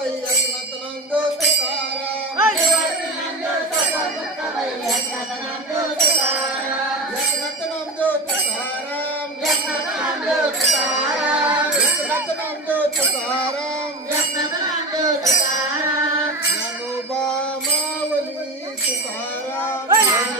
Tukaram, Tukaram,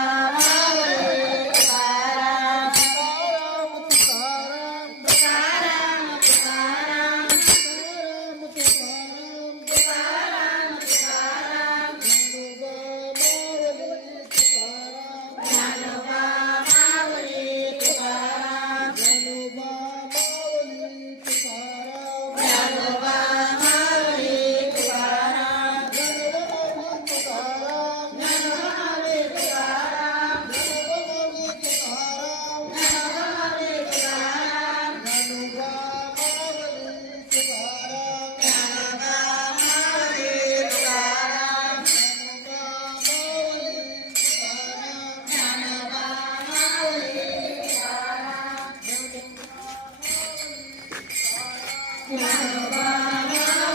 Yeah.